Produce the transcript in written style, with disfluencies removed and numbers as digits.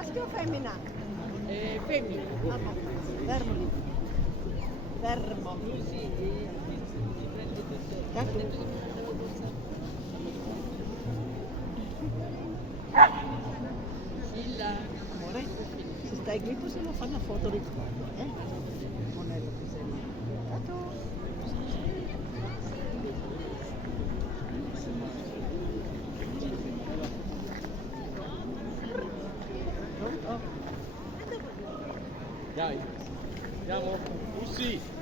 Maschio o femmina? Femmina. Ah, no. Fermo lì. Fermo. Ecco. Amore, se stai qui possiamo fare una foto di Monello Piselli. Ciao. Dai, andiamo? Ussi!